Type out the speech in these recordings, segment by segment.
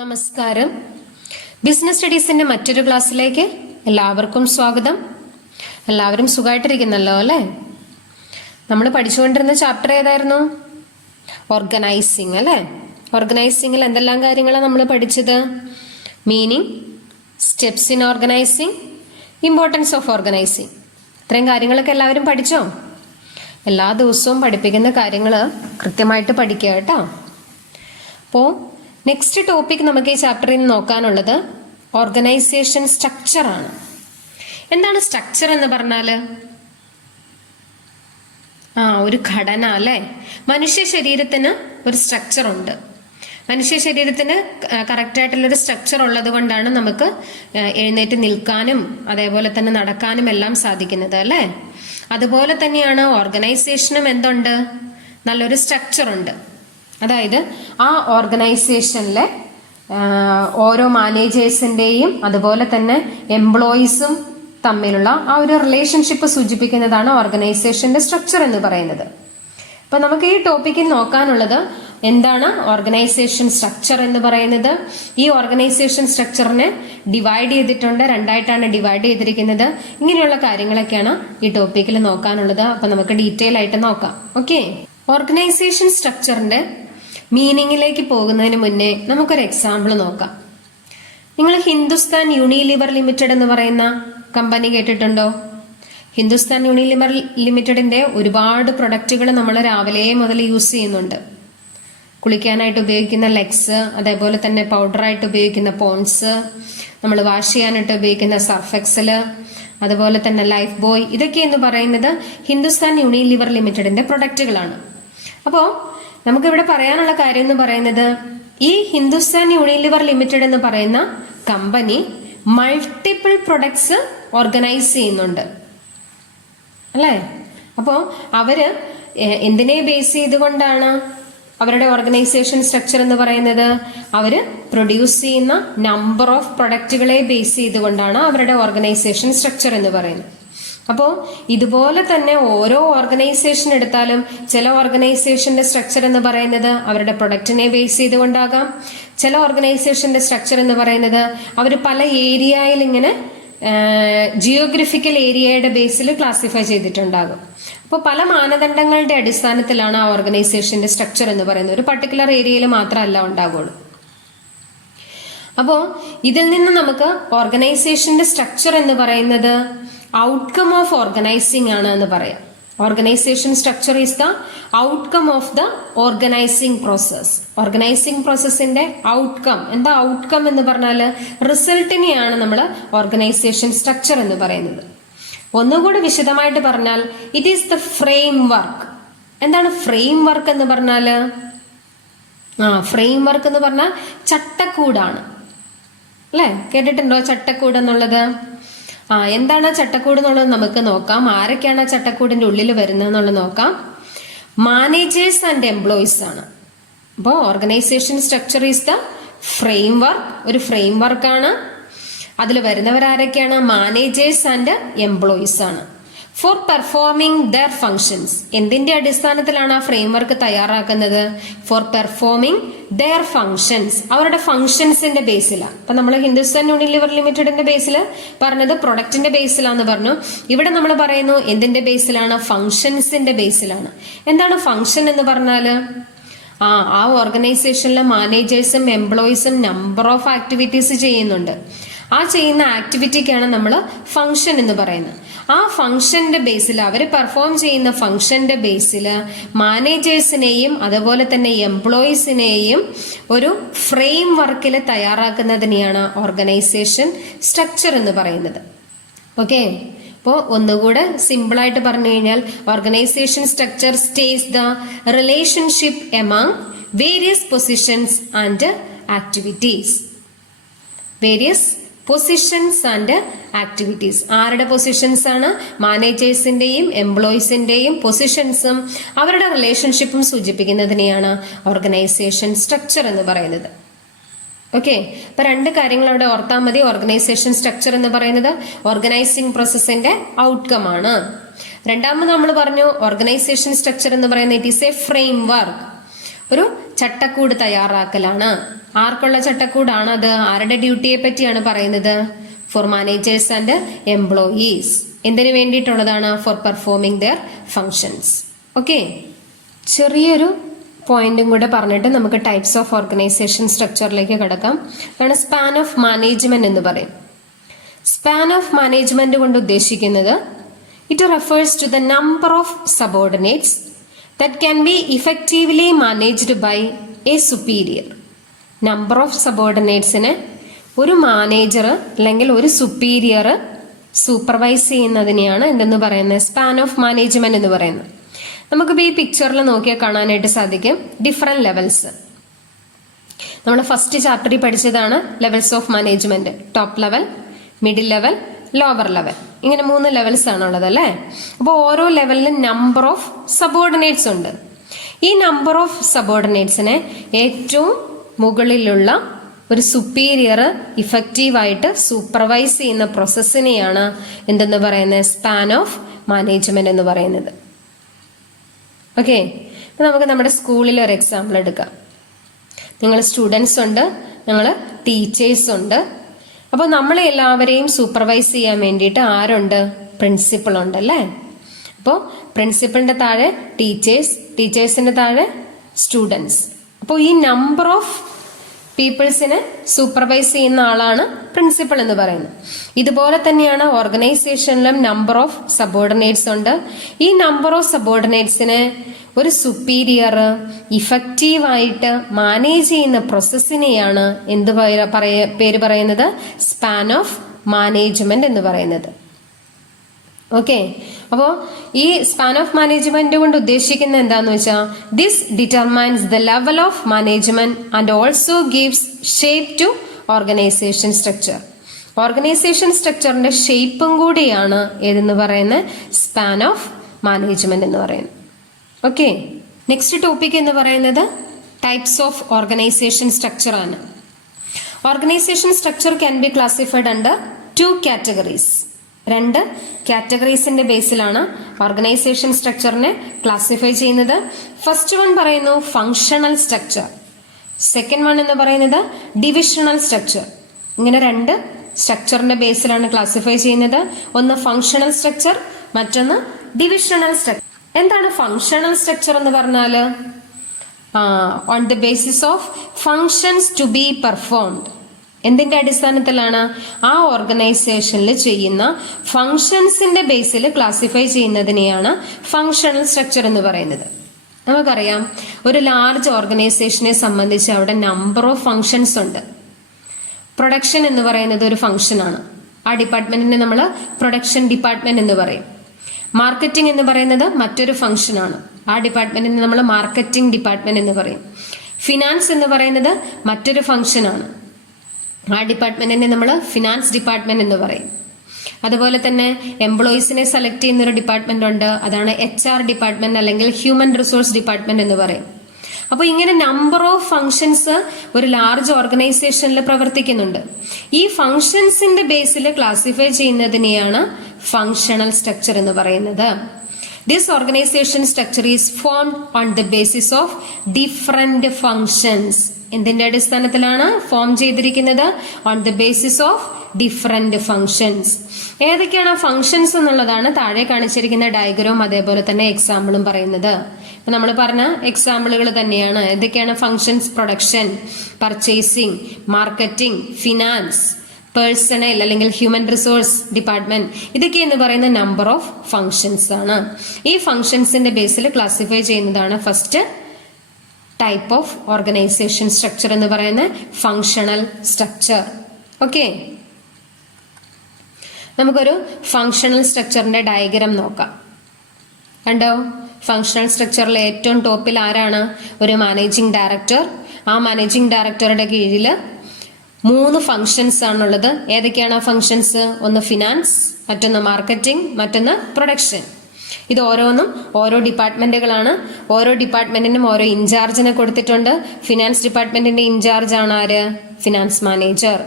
നമസ്കാരം. ബിസിനസ് സ്റ്റഡീസിന്റെ മറ്റൊരു ക്ലാസ്സിലേക്ക് എല്ലാവർക്കും സ്വാഗതം. എല്ലാവരും സുഖമായിട്ടിരിക്കുന്നല്ലോ അല്ലേ? നമ്മൾ പഠിച്ചുകൊണ്ടിരുന്ന ചാപ്റ്റർ ഏതായിരുന്നു? ഓർഗനൈസിങ് അല്ലേ? ഓർഗനൈസിങ്ങിൽ എന്തെല്ലാം കാര്യങ്ങളാണ് നമ്മൾ പഠിച്ചത്? Meaning, steps in organising, importance of organising. ഇത്രയും കാര്യങ്ങളൊക്കെ എല്ലാവരും പഠിച്ചോ? എല്ലാ ദിവസവും പഠിപ്പിക്കുന്ന കാര്യങ്ങൾ കൃത്യമായിട്ട് പഠിക്കുക കേട്ടോ. അപ്പോൾ നെക്സ്റ്റ് ടോപ്പിക് നമുക്ക് ഈ ചാപ്റ്ററിൽ നിന്ന് നോക്കാനുള്ളത് ഓർഗനൈസേഷൻ സ്ട്രക്ചർ ആണ്. എന്താണ് സ്ട്രക്ചർ എന്ന് പറഞ്ഞാല്? ഒരു ഘടന അല്ലെ? മനുഷ്യ ശരീരത്തിന് ഒരു സ്ട്രക്ചർ ഉണ്ട്. മനുഷ്യ ശരീരത്തിന് കറക്റ്റായിട്ടുള്ളൊരു സ്ട്രക്ചർ ഉള്ളത് കൊണ്ടാണ് നമുക്ക് എഴുന്നേറ്റ് നിൽക്കാനും അതേപോലെ തന്നെ നടക്കാനും എല്ലാം സാധിക്കുന്നത് അല്ലെ? അതുപോലെ തന്നെയാണ് ഓർഗനൈസേഷനും എന്തുണ്ട്? നല്ലൊരു സ്ട്രക്ചർ ഉണ്ട്. അതായത് ആ ഓർഗനൈസേഷനിലെ ഓരോ മാനേജേഴ്സിന്റെയും അതുപോലെ തന്നെ എംപ്ലോയീസും തമ്മിലുള്ള ആ ഒരു റിലേഷൻഷിപ്പ് സൂചിപ്പിക്കുന്നതാണ് ഓർഗനൈസേഷന്റെ സ്ട്രക്ചർ എന്ന് പറയുന്നത്. അപ്പൊ നമുക്ക് ഈ ടോപ്പിക്കിൽ നോക്കാനുള്ളത് എന്താണ് ഓർഗനൈസേഷൻ സ്ട്രക്ചർ എന്ന് പറയുന്നത്. ഈ ഓർഗനൈസേഷൻ സ്ട്രക്ചറിനെ ഡിവൈഡ് ചെയ്തിട്ടുണ്ട്, രണ്ടായിട്ടാണ് ഡിവൈഡ് ചെയ്തിരിക്കുന്നത്. ഇങ്ങനെയുള്ള കാര്യങ്ങളൊക്കെയാണ് ഈ ടോപ്പിക്കിൽ നോക്കാനുള്ളത്. അപ്പൊ നമുക്ക് ഡീറ്റെയിൽ ആയിട്ട് നോക്കാം. ഓക്കെ, ഓർഗനൈസേഷൻ സ്ട്രക്ചറിന്റെ മീനിങ്ങിലേക്ക് പോകുന്നതിന് മുന്നേ നമുക്കൊരു എക്സാമ്പിൾ നോക്കാം. നിങ്ങൾ ഹിന്ദുസ്ഥാൻ യൂണിലിവർ ലിമിറ്റഡ് എന്ന് പറയുന്ന കമ്പനി കേട്ടിട്ടുണ്ടോ? ഹിന്ദുസ്ഥാൻ യൂണിലിവർ ലിമിറ്റഡിന്റെ ഒരുപാട് പ്രൊഡക്റ്റുകൾ നമ്മൾ രാവിലെ മുതൽ യൂസ് ചെയ്യുന്നുണ്ട്. കുളിക്കാനായിട്ട് ഉപയോഗിക്കുന്ന ലെക്സ്, അതേപോലെ തന്നെ പൗഡറായിട്ട് ഉപയോഗിക്കുന്ന പോൺസ്, നമ്മൾ വാഷ് ചെയ്യാനായിട്ട് ഉപയോഗിക്കുന്ന സർഫ് എക്സല്, അതുപോലെ തന്നെ ലൈഫ് ബോയ്, ഇതൊക്കെ എന്ന് പറയുന്നത് ഹിന്ദുസ്ഥാൻ യൂണിലിവർ ലിമിറ്റഡിന്റെ പ്രൊഡക്റ്റുകളാണ്. അപ്പോൾ നമുക്കിവിടെ പറയാനുള്ള കാര്യം എന്ന് പറയുന്നത് ഈ ഹിന്ദുസ്ഥാൻ യൂണിലിവർ ലിമിറ്റഡ് എന്ന് പറയുന്ന കമ്പനി മൾട്ടിപ്പിൾ പ്രൊഡക്ട്സ് ഓർഗനൈസ് ചെയ്യുന്നുണ്ട് അല്ലേ? അപ്പോൾ അവര് എന്തിനെ ബേസ് ചെയ്തുകൊണ്ടാണ് അവരുടെ ഓർഗനൈസേഷൻ സ്ട്രക്ചർ എന്ന് പറയുന്നത്? അവര് പ്രൊഡ്യൂസ് ചെയ്യുന്ന നമ്പർ ഓഫ് പ്രൊഡക്റ്റുകളെ ബേസ് ചെയ്തുകൊണ്ടാണ് അവരുടെ ഓർഗനൈസേഷൻ സ്ട്രക്ചർ എന്ന് പറയുന്നത്. അപ്പോൾ ഇതുപോലെ തന്നെ ഓരോ ഓർഗനൈസേഷൻ എടുത്താലും ചില ഓർഗനൈസേഷന്റെ സ്ട്രക്ചർ എന്ന് പറയുന്നത് അവരുടെ പ്രൊഡക്റ്റിനെ ബേസ് ചെയ്തുകൊണ്ടാകാം. ചില ഓർഗനൈസേഷന്റെ സ്ട്രക്ചർ എന്ന് പറയുന്നത് അവർ പല ഏരിയയിൽ ഇങ്ങനെ ജിയോഗ്രഫിക്കൽ ഏരിയയുടെ ബേസിൽ ക്ലാസിഫൈ ചെയ്തിട്ടുണ്ടാകും. അപ്പോൾ പല മാനദണ്ഡങ്ങളുടെ അടിസ്ഥാനത്തിലാണ് ആ ഓർഗനൈസേഷന്റെ സ്ട്രക്ചർ എന്ന് പറയുന്നത്. ഒരു പർട്ടിക്കുലർ ഏരിയയിൽ മാത്രമല്ല ഉണ്ടാകുള്ളൂ. അപ്പോൾ ഇതിൽ നിന്ന് നമുക്ക് ഓർഗനൈസേഷന്റെ സ്ട്രക്ചർ എന്ന് പറയുന്നത് ഔട്ട്കം ഓഫ് ഓർഗനൈസിങ് ആണ് എന്ന് പറയാം. Organization structure is the outcome of the organizing process. Organizing പ്രോസസ്സിന്റെ ഔട്ട്കം. എന്താ ഔട്ട്കം എന്ന് പറഞ്ഞാല് റിസൾട്ടിനെയാണ് നമ്മൾ ഓർഗനൈസേഷൻ സ്ട്രക്ചർ എന്ന് പറയുന്നത്. ഒന്നുകൂടി വിശദമായിട്ട് പറഞ്ഞാൽ it is the frame work. എന്താണ് ഫ്രെയിം വർക്ക് എന്ന് പറഞ്ഞാല്? ഫ്രെയിം വർക്ക് എന്ന് പറഞ്ഞാൽ ചട്ടക്കൂടാണ് അല്ലെ? കേട്ടിട്ടുണ്ടോ ചട്ടക്കൂട് എന്നുള്ളത്? എന്താണ് ചട്ടക്കൂട് എന്നുള്ളത് നമുക്ക് നോക്കാം. ആരൊക്കെയാണ് ആ ചട്ടക്കൂടിന്റെ ഉള്ളിൽ വരുന്നത് എന്നുള്ളത് നോക്കാം. മാനേജേഴ്സ് ആൻഡ് എംപ്ലോയീസ് ആണ്. അപ്പോൾ organisation structure is the frame work. ഒരു ഫ്രെയിം വർക്കാണ്. അതിൽ വരുന്നവരാരൊക്കെയാണ്? മാനേജേഴ്സ് ആൻഡ് എംപ്ലോയീസ് ആണ്. Four performing there functions. എന്തിന്റെ അടിസ്ഥാനത്തിലാണ് ആ ഫ്രെയിം വർക്ക് തയ്യാറാക്കുന്നത്? Four performing there functions. അവരുടെ ഫങ്ഷൻസിന്റെ ബേസിലാണ്. അപ്പൊ നമ്മൾ ഹിന്ദുസ്ഥാൻ യൂണിലിവർ ലിമിറ്റഡിന്റെ ബേസിൽ പറഞ്ഞത് പ്രൊഡക്റ്റിന്റെ ബേസിലാന്ന് പറഞ്ഞു. ഇവിടെ നമ്മൾ പറയുന്നു എന്തിന്റെ ബേസിലാണ്? ഫങ്ഷൻസിന്റെ ബേസിലാണ്. എന്താണ് ഫങ്ഷൻ എന്ന് പറഞ്ഞാല്? ആ ഓർഗനൈസേഷനിലെ മാനേജേഴ്സും എംപ്ലോയീസും നമ്പർ ഓഫ് ആക്ടിവിറ്റീസ് ചെയ്യുന്നുണ്ട്. ആ ചെയ്യുന്ന ആക്ടിവിറ്റിക്കാണ് നമ്മൾ ഫങ്ഷൻ എന്ന് പറയുന്നത്. ആ ഫങ്ഷന്റെ ബേസിൽ അവർ പെർഫോം ചെയ്യുന്ന ഫങ്ഷന്റെ ബേസിൽ മാനേജേഴ്സിനെയും അതുപോലെ തന്നെ എംപ്ലോയീസിനെയും ഒരു ഫ്രെയിം വർക്കിൽ തയ്യാറാക്കുന്നതിനെയാണ് ഓർഗനൈസേഷൻ സ്ട്രക്ചർ എന്ന് പറയുന്നത്. ഓക്കെ, അപ്പോൾ ഒന്നുകൂടെ സിമ്പിളായിട്ട് പറഞ്ഞു കഴിഞ്ഞാൽ organisation structure states the relationship among various positions and activities. Various positions and activities. ആരുടെ പൊസിഷൻസ് ആണ്? മാനേജേഴ്സിന്റെയും എംപ്ലോയീസിന്റെയും പൊസിഷൻസും അവരുടെ റിലേഷൻഷിപ്പും സൂചിപ്പിക്കുന്നതിനെയാണ് ഓർഗനൈസേഷൻ സ്ട്രക്ചർ എന്ന് പറയുന്നത്. ഓക്കെ, അപ്പൊ രണ്ട് കാര്യങ്ങൾ അവിടെ ഓർത്താൽ മതി. ഓർഗനൈസേഷൻ സ്ട്രക്ചർ എന്ന് പറയുന്നത് ഓർഗനൈസിംഗ് പ്രോസസ്സിന്റെ ഔട്ട്കം ആണ്. രണ്ടാമത് നമ്മൾ പറഞ്ഞു ഓർഗനൈസേഷൻ സ്ട്രക്ചർ എന്ന് പറയുന്നത് it is A frame work. ഒരു ചട്ടക്കൂട് തയ്യാറാക്കലാണ്. ആർക്കുള്ള ചട്ടക്കൂടാണ് അത്? ആരുടെ ഡ്യൂട്ടിയെ പറ്റിയാണ് പറയുന്നത്? For managers and employees. എന്തിനു വേണ്ടിയിട്ടുള്ളതാണ്? For performing their functions. Okay, ചെറിയൊരു പോയിന്റും കൂടെ പറഞ്ഞിട്ട് നമുക്ക് ടൈപ്സ് ഓഫ് ഓർഗനൈസേഷൻ സ്ട്രക്ചറിലേക്ക് കടക്കാം. അതാണ് സ്പാൻ ഓഫ് മാനേജ്മെന്റ് എന്ന് പറയും. സ്പാൻ ഓഫ് മാനേജ്മെന്റ് കൊണ്ട് ഉദ്ദേശിക്കുന്നത് it refers to the number of subordinates that can be effectively managed by a superior. Number of സബോർഡിനേറ്റ്സിനെ ഒരു മാനേജർ അല്ലെങ്കിൽ ഒരു സുപ്പീരിയർ സൂപ്പർവൈസ് ചെയ്യുന്നതിനെയാണ് എന്തെന്ന് പറയുന്നത്? സ്പാൻ ഓഫ് മാനേജ്മെന്റ് എന്ന് പറയുന്നത്. നമുക്കിപ്പോൾ ഈ പിക്ചറിൽ നോക്കിയാൽ കാണാനായിട്ട് സാധിക്കും ഡിഫറെന്റ് ലെവൽസ്. നമ്മൾ ഫസ്റ്റ് ചാപ്റ്ററിൽ പഠിച്ചതാണ് levels of management. Top level, middle level, lower level, ഇങ്ങനെ 3 ലെവൽസ് ആണുള്ളത് അല്ലേ. അപ്പോൾ ഓരോ ലെവലിലും നമ്പർ ഓഫ് സബോർഡിനേറ്റ്സ് ഉണ്ട്. ഈ നമ്പർ ഓഫ് സബോർഡിനേറ്റ്സിനെ ഏറ്റവും മുകളിലുള്ള ഒരു സുപ്പീരിയർ ഇഫക്റ്റീവായിട്ട് സൂപ്പർവൈസ് ചെയ്യുന്ന പ്രോസസ്സിനെയാണ് എന്തെന്ന് പറയുന്നത്? സ്പാൻ ഓഫ് മാനേജ്മെന്റ് എന്ന് പറയുന്നത്. ഓക്കെ, അപ്പം നമുക്ക് നമ്മുടെ സ്കൂളിൽ ഒരു എക്സാമ്പിൾ എടുക്കാം. നിങ്ങൾ സ്റ്റുഡൻസ് ഉണ്ട്, നിങ്ങൾ ടീച്ചേഴ്സ് ഉണ്ട്. അപ്പോൾ നമ്മളെ എല്ലാവരെയും സൂപ്പർവൈസ് ചെയ്യാൻ വേണ്ടിയിട്ട് ആരുണ്ട്? പ്രിൻസിപ്പൾ ഉണ്ട് അല്ലേ. അപ്പോൾ പ്രിൻസിപ്പളിന്റെ താഴെ ടീച്ചേഴ്സ്, ടീച്ചേഴ്സിന്റെ താഴെ സ്റ്റുഡൻസ്. അപ്പോൾ ഈ നമ്പർ ഓഫ് പീപ്പിൾസിനെ സൂപ്പർവൈസ് ചെയ്യുന്ന ആളാണ് പ്രിൻസിപ്പൾ എന്ന് പറയുന്നത്. ഇതുപോലെ തന്നെയാണ് ഓർഗനൈസേഷനിലും നമ്പർ ഓഫ് സബോർഡിനേറ്റ്സ് ഉണ്ട്. ഈ നമ്പർ ഓഫ് സബോർഡിനേറ്റ്സിനെ ഒരു സുപ്പീരിയർ ഇഫക്റ്റീവായിട്ട് മാനേജ് ചെയ്യുന്ന പ്രോസസ്സിനെയാണ് എന്ത് പേര് പറയുന്നത്? സ്പാൻ ഓഫ് മാനേജ്മെന്റ് എന്ന് പറയുന്നത്. ഓക്കെ, അപ്പോൾ ഈ സ്പാൻ ഓഫ് മാനേജ്മെന്റ് കൊണ്ട് ഉദ്ദേശിക്കുന്നത് എന്താന്ന് വെച്ചാൽ this determines the level of management and also gives shape to organization structure. Organization സ്ട്രക്ചറിന്റെ ഷേപ്പും കൂടിയാണ് ഏതെന്ന് പറയുന്നത്? സ്പാൻ ഓഫ് മാനേജ്മെന്റ് എന്ന് പറയുന്നത്. ഓക്കെ, നെക്സ്റ്റ് ടോപ്പിക് എന്ന് പറയുന്നത് ടൈപ്സ് ഓഫ് ഓർഗനൈസേഷൻ സ്ട്രക്ചർ ആണ്. Organization structure can be classified under 2 categories. 2 കാറ്റഗറീസിന്റെ ബേസിലാണ് ഓർഗനൈസേഷൻ സ്ട്രക്ചറിനെ ക്ലാസിഫൈ ചെയ്യുന്നത്. ഫസ്റ്റ് വൺ പറയുന്നു ഫങ്ഷണൽ സ്ട്രക്ചർ, സെക്കൻഡ് വൺ എന്ന് പറയുന്നത് ഡിവിഷണൽ സ്ട്രക്ചർ. ഇങ്ങനെ 2 സ്ട്രക്ചറിന്റെ ബേസിലാണ് ക്ലാസിഫൈ ചെയ്യുന്നത്. ഒന്ന് ഫങ്ഷണൽ സ്ട്രക്ചർ, മറ്റൊന്ന് ഡിവിഷണൽ സ്ട്രക്ചർ. എന്താണ് ഫങ്ഷണൽ സ്ട്രക്ചർ എന്ന് പറഞ്ഞാൽ? On the basis of functions to be performed. എന്തിന്റെ അടിസ്ഥാനത്തിലാണ്? ആ ഓർഗനൈസേഷനിൽ ചെയ്യുന്ന ഫങ്ഷൻസിന്റെ ബേസിൽ ക്ലാസിഫൈ ചെയ്യുന്നതിനെയാണ് ഫങ്ഷണൽ സ്ട്രക്ചർ എന്ന് പറയുന്നത്. നമുക്കറിയാം ഒരു ലാർജ് ഓർഗനൈസേഷനെ സംബന്ധിച്ച് അവിടെ നമ്പർ ഓഫ് ഫങ്ഷൻസ് ഉണ്ട്. പ്രൊഡക്ഷൻ എന്ന് പറയുന്നത് ഒരു ഫങ്ഷനാണ്. ആ ഡിപ്പാർട്ട്മെന്റിനെ നമ്മൾ പ്രൊഡക്ഷൻ ഡിപ്പാർട്ട്മെന്റ് എന്ന് പറയും. മാർക്കറ്റിംഗ് എന്ന് പറയുന്നത് മറ്റൊരു ഫംഗ്ഷനാണ്. ആ ഡിപ്പാർട്ട്മെന്റിനെ നമ്മൾ മാർക്കറ്റിംഗ് ഡിപ്പാർട്ട്മെന്റ് എന്ന് പറയും. ഫിനാൻസ് എന്ന് പറയുന്നത് മറ്റൊരു ഫംഗ്ഷനാണ്. ആ ഡിപ്പാർട്ട്മെന്റിനെ നമ്മൾ ഫിനാൻസ് ഡിപ്പാർട്ട്മെന്റ് എന്ന് പറയും. അതുപോലെ തന്നെ എംപ്ലോയീസിനെ സെലക്ട് ചെയ്യുന്ന ഒരു ഡിപ്പാർട്ട്മെന്റ് ഉണ്ട്, അതാണ് HR ഡിപ്പാർട്ട്മെന്റ് അല്ലെങ്കിൽ ഹ്യൂമൻ റിസോഴ്സ് ഡിപ്പാർട്ട്മെന്റ് എന്ന് പറയും. അപ്പോൾ ഇങ്ങനെ നമ്പർ ഓഫ് ഫങ്ഷൻസ് ഒരു ലാർജ് ഓർഗനൈസേഷനിൽ പ്രവർത്തിക്കുന്നുണ്ട്. ഈ ഫങ്ഷൻസിന്റെ ബേസിൽ ക്ലാസിഫൈ ചെയ്യുന്നതിനെയാണ് ഫങ്ഷണൽ സ്ട്രക്ചർ എന്ന് പറയുന്നത്. This organisation structure is formed on the basis of different functions. എന്തിന്റെ അടിസ്ഥാനത്തിലാണ് ഫോം ചെയ്തിരിക്കുന്നത്? On the basis of different functions. ഏതൊക്കെയാണ് ഫങ്ഷൻസ് എന്നുള്ളതാണ് താഴെ കാണിച്ചിരിക്കുന്ന ഡയഗ്രാം അതേപോലെ തന്നെ എക്സാമ്പിളും പറയുന്നത്. നമ്മൾ പറഞ്ഞ എക്സാമ്പിളുകൾ തന്നെയാണ്. ഏതൊക്കെയാണ് functions? Production, purchasing, marketing, finance, personal അല്ലെങ്കിൽ ഹ്യൂമൻ റിസോഴ്സ് ഡിപ്പാർട്ട്മെന്റ്. ഇതൊക്കെ എന്ന് പറയുന്ന നമ്പർ ഓഫ് ഫങ്ഷൻസ് ആണ്. ഈ ഫങ്ഷൻസിന്റെ ബേസിൽ ക്ലാസിഫൈ ചെയ്യുന്നതാണ് first type of organization structure എന്ന് പറയുന്ന ഫങ്ഷണൽ സ്ട്രക്ചർ. ഓക്കെ, നമുക്കൊരു ഫങ്ഷണൽ സ്ട്രക്ചറിന്റെ ഡയഗ്രാം നോക്കാം. കണ്ടോ? ഫങ്ഷണൽ സ്ട്രക്ചറിൽ ഏറ്റവും ടോപ്പിൽ ആരാണ്? ഒരു മാനേജിംഗ് ഡയറക്ടർ. ആ മാനേജിംഗ് ഡയറക്ടറുടെ കീഴിൽ 3 ഫങ്ഷൻസ് ആണുള്ളത്. ഏതൊക്കെയാണ് ആ ഫങ്ഷൻസ്? ഒന്ന് ഫിനാൻസ്, മറ്റൊന്ന് മാർക്കറ്റിംഗ്, മറ്റൊന്ന് പ്രൊഡക്ഷൻ. ഇത് ഓരോന്നും ഓരോ ഡിപ്പാർട്ട്മെന്റുകളാണ്. ഓരോ ഡിപ്പാർട്ട്മെന്റിനും ഓരോ ഇൻചാർജിനെ കൊടുത്തിട്ടുണ്ട്. ഫിനാൻസ് ഡിപ്പാർട്ട്മെന്റിന്റെ ഇൻചാർജ് ആണ് ആര്? Finance manager.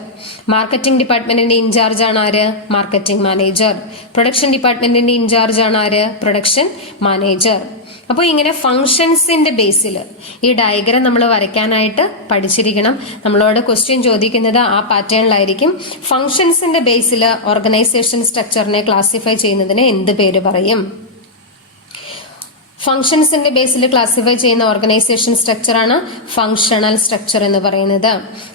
മാർക്കറ്റിംഗ് ഡിപ്പാർട്ട്മെന്റിന്റെ ഇൻചാർജ് ആണ് ആര്? Marketing manager. പ്രൊഡക്ഷൻ ഡിപ്പാർട്ട്മെന്റിന്റെ ഇൻചാർജ് ആണ് ആര്? Production manager. അപ്പോൾ ഇങ്ങനെ ഫങ്ഷൻസിന്റെ ബേസിൽ ഈ ഡയഗ്രം നമ്മൾ വരയ്ക്കാനായിട്ട് പഠിച്ചിരിക്കണം. നമ്മളോട് ക്വസ്റ്റ്യൻ ചോദിക്കുന്നത് ആ പാറ്റേണിലായിരിക്കും. ഫങ്ഷൻസിന്റെ ബേസിൽ ഓർഗനൈസേഷൻ സ്ട്രക്ചറിനെ ക്ലാസിഫൈ ചെയ്യുന്നതിന് എന്ത് പേര് പറയും? ഫങ്ഷൻസിന്റെ ബേസിൽ ക്ലാസിഫൈ ചെയ്യുന്ന ഓർഗനൈസേഷൻ സ്ട്രക്ചറാണ് ഫങ്ഷണൽ സ്ട്രക്ചർ എന്ന് പറയുന്നത്.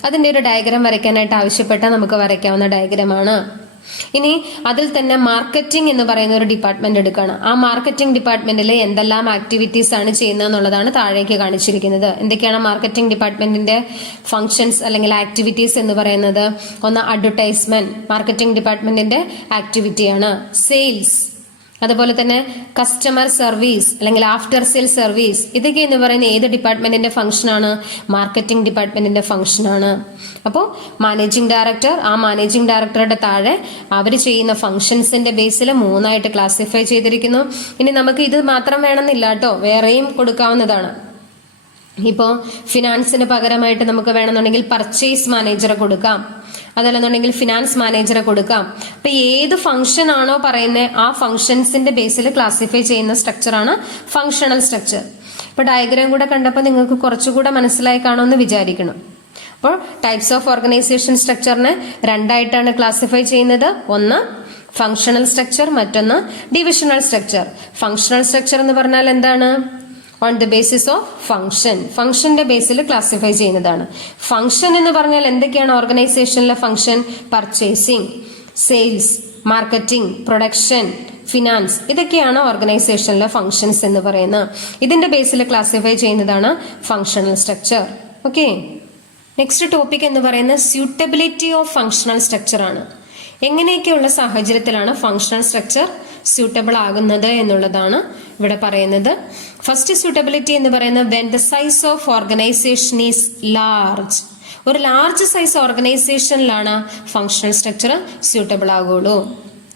അതിന്റെ ഒരു ഡയഗ്രം വരയ്ക്കാനായിട്ട് ആവശ്യപ്പെട്ടാൽ നമുക്ക് വരയ്ക്കാവുന്ന ഡയഗ്രമാണ്. ഇനി അതിൽ തന്നെ മാർക്കറ്റിംഗ് എന്ന് പറയുന്ന ഒരു ഡിപ്പാർട്ട്മെന്റ് എടുക്കണം. ആ മാർക്കറ്റിംഗ് ഡിപ്പാർട്ട്മെന്റിൽ എന്തെല്ലാം ആക്ടിവിറ്റീസ് ആണ് ചെയ്യുന്നത് എന്നുള്ളതാണ് താഴേക്ക് കാണിച്ചിരിക്കുന്നത്. എന്തൊക്കെയാണ് മാർക്കറ്റിംഗ് ഡിപ്പാർട്ട്മെന്റിന്റെ ഫങ്ഷൻസ് അല്ലെങ്കിൽ ആക്ടിവിറ്റീസ് എന്ന് പറയുന്നത്? ഒന്ന് അഡ്വർടൈസ്മെന്റ്, മാർക്കറ്റിംഗ് ഡിപ്പാർട്ട്മെന്റിന്റെ ആക്ടിവിറ്റിയാണ്. സെയിൽസ്, അതുപോലെ തന്നെ കസ്റ്റമർ സർവീസ് അല്ലെങ്കിൽ ആഫ്റ്റർ സെയിൽ സർവീസ്, ഇതൊക്കെ എന്ന് പറയുന്ന ഏത് ഡിപ്പാർട്ട്മെന്റിന്റെ ഫംഗ്ഷനാണ്? മാർക്കറ്റിംഗ് ഡിപ്പാർട്ട്മെന്റിന്റെ ഫംഗ്ഷനാണ്. അപ്പോൾ മാനേജിംഗ് ഡയറക്ടർ, ആ മാനേജിംഗ് ഡയറക്ടറുടെ താഴെ അവർ ചെയ്യുന്ന ഫംഗ്ഷൻസിന്റെ ബേസിൽ 3ആയിട്ട് ക്ലാസിഫൈ ചെയ്തിരിക്കുന്നു. ഇനി നമുക്ക് ഇത് മാത്രം വേണമെന്നില്ല കേട്ടോ, വേറെയും കൊടുക്കാവുന്നതാണ്. ഇപ്പോൾ ഫിനാൻസിന് പകരമായിട്ട് നമുക്ക് വേണമെന്നുണ്ടെങ്കിൽ പർച്ചേസ് മാനേജറെ കൊടുക്കാം, അതല്ലെന്നുണ്ടെങ്കിൽ ഫിനാൻസ് മാനേജറെ കൊടുക്കാം. അപ്പൊ ഏത് ഫംഗ്ഷൻ ആണോ പറയുന്നത് ആ ഫംഗ്ഷൻസിന്റെ ബേസിൽ ക്ലാസിഫൈ ചെയ്യുന്ന സ്ട്രക്ചറാണ് ഫങ്ഷണൽ സ്ട്രക്ചർ. ഇപ്പൊ ഡയഗ്രാം കൂടെ കണ്ടപ്പോൾ നിങ്ങൾക്ക് കുറച്ചുകൂടെ മനസ്സിലായി കാണുമെന്ന് വിചാരിക്കണം. അപ്പോൾ ടൈപ്സ് ഓഫ് ഓർഗനൈസേഷൻ സ്ട്രക്ചറിനെ 2ആയിട്ടാണ് ക്ലാസിഫൈ ചെയ്യുന്നത്. ഒന്ന് ഫങ്ഷണൽ സ്ട്രക്ചർ, മറ്റൊന്ന് ഡിവിഷണൽ സ്ട്രക്ചർ. ഫങ്ഷണൽ സ്ട്രക്ചർ എന്ന് പറഞ്ഞാൽ എന്താണ്? On the basis of function, ഫംഗ്ഷന്റെ ബേസിൽ ക്ലാസിഫൈ ചെയ്യുന്നതാണ്. ഫംഗ്ഷൻ എന്ന് പറഞ്ഞാൽ എന്തൊക്കെയാണ് ഓർഗനൈസേഷനിലെ function? Purchasing, sales, marketing, production, finance, ഇതൊക്കെയാണ് ഓർഗനൈസേഷനിലെ ഫംഗ്ഷൻസ് എന്ന് പറയുന്നത്. ഇതിന്റെ ബേസിൽ ക്ലാസിഫൈ ചെയ്യുന്നതാണ് functional structure. Okay, next topic എന്ന് പറയുന്നത് സ്യൂട്ടബിലിറ്റി ഓഫ് ഫങ്ഷണൽ സ്ട്രക്ചർ ആണ്. എങ്ങനെയൊക്കെയുള്ള സാഹചര്യത്തിലാണ് ഫങ്ഷണൽ സ്ട്രക്ചർ സ്യൂട്ടബിൾ ആകുന്നത് എന്നുള്ളതാണ് ഇവിടെ പറയുന്നത്. ഫസ്റ്റ് സ്യൂട്ടബിലിറ്റി എന്ന് പറയുന്നത് when the size of organisation is large. ഒരു ലാർജ് സൈസ് ഓർഗനൈസേഷനിലാണ് ഫങ്ഷണൽ സ്ട്രക്ചർ സ്യൂട്ടബിൾ ആകുള്ളൂ.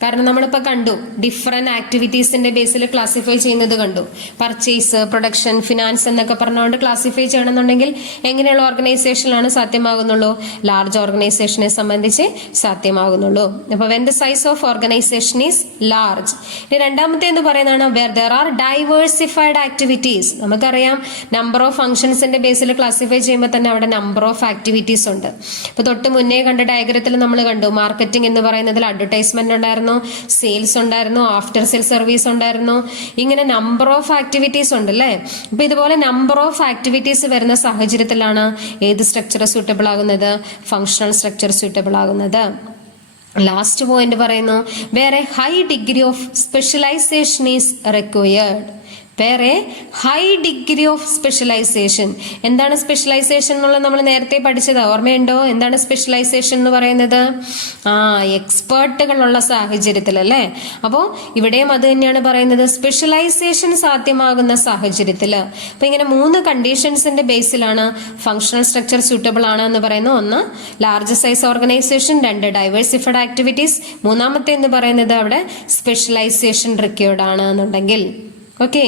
കാരണം നമ്മളിപ്പോൾ കണ്ടു ഡിഫറെന്റ് ആക്ടിവിറ്റീസിന്റെ ബേസിൽ ക്ലാസിഫൈ ചെയ്യുന്നത് കണ്ടു. പർച്ചേസ്, പ്രൊഡക്ഷൻ, ഫിനാൻസ് എന്നൊക്കെ പറഞ്ഞുകൊണ്ട് ക്ലാസിഫൈ ചെയ്യണമെന്നുണ്ടെങ്കിൽ എങ്ങനെയുള്ള ഓർഗനൈസേഷനിലാണ് സാധ്യമാകുന്നുള്ളൂ? ലാർജ് ഓർഗനൈസേഷനെ സംബന്ധിച്ച് സാധ്യമാകുന്നുള്ളൂ. അപ്പൊ when the size of organisation is large. ഇനി രണ്ടാമത്തെ എന്ന് പറയുന്നതാണ് whether are diversified activities. നമുക്കറിയാം നമ്പർ ഓഫ് ഫംഗ്ഷൻസിന്റെ ബേസിൽ ക്ലാസിഫൈ ചെയ്യുമ്പോൾ തന്നെ അവിടെ നമ്പർ ഓഫ് ആക്ടിവിറ്റീസ് ഉണ്ട്. ഇപ്പൊ തൊട്ട് മുന്നേ കണ്ട ഡയഗ്രത്തിൽ നമ്മൾ കണ്ടു മാർക്കറ്റിംഗ് എന്ന് പറയുന്നതിൽ അഡ്വർടൈസ്മെന്റ് ഉണ്ടായിരുന്നു, സെയിൽസ് ഉണ്ടായിരുന്നു, ആഫ്റ്റർ സെയിൽ സർവീസ് ഉണ്ടായിരുന്നു. ഇങ്ങനെ നമ്പർ ഓഫ് ആക്ടിവിറ്റീസ് ഉണ്ട് അല്ലേ? അപ്പൊ ഇതുപോലെ നമ്പർ ഓഫ് ആക്ടിവിറ്റീസ് വരുന്ന സാഹചര്യത്തിലാണ് ഏത് സ്ട്രക്ചർ സൂട്ടബിൾ ആകുന്നത്? ഫങ്ഷണൽ സ്ട്രക്ചർ സൂട്ടബിൾ ആകുന്നത്. ലാസ്റ്റ് പോയിന്റ് പറയുന്നു where high degree of specialisation is required. Where high degree of specialisation. എന്താണ് സ്പെഷ്യലൈസേഷൻ എന്നുള്ളത് നമ്മൾ നേരത്തെ പഠിച്ചത് ഓർമ്മയുണ്ടോ? എന്താണ് സ്പെഷ്യലൈസേഷൻ എന്ന് പറയുന്നത്? എക്സ്പേർട്ടുകളുള്ള സാഹചര്യത്തിൽ അല്ലേ? അപ്പോൾ ഇവിടെയും അത് തന്നെയാണ് പറയുന്നത്, സ്പെഷ്യലൈസേഷൻ സാധ്യമാകുന്ന സാഹചര്യത്തിൽ. അപ്പൊ ഇങ്ങനെ 3 കണ്ടീഷൻസിന്റെ ബേസിലാണ് ഫങ്ഷണൽ സ്ട്രക്ചർ സൂട്ടബിൾ ആണ് എന്ന് പറയുന്നത്. ഒന്ന് large size organisation, 2 diversified activities, മൂന്നാമത്തെ എന്ന് പറയുന്നത് അവിടെ സ്പെഷ്യലൈസേഷൻ റിക്വയർഡ് ആണ് എന്നുണ്ടെങ്കിൽ. ഓക്കെ.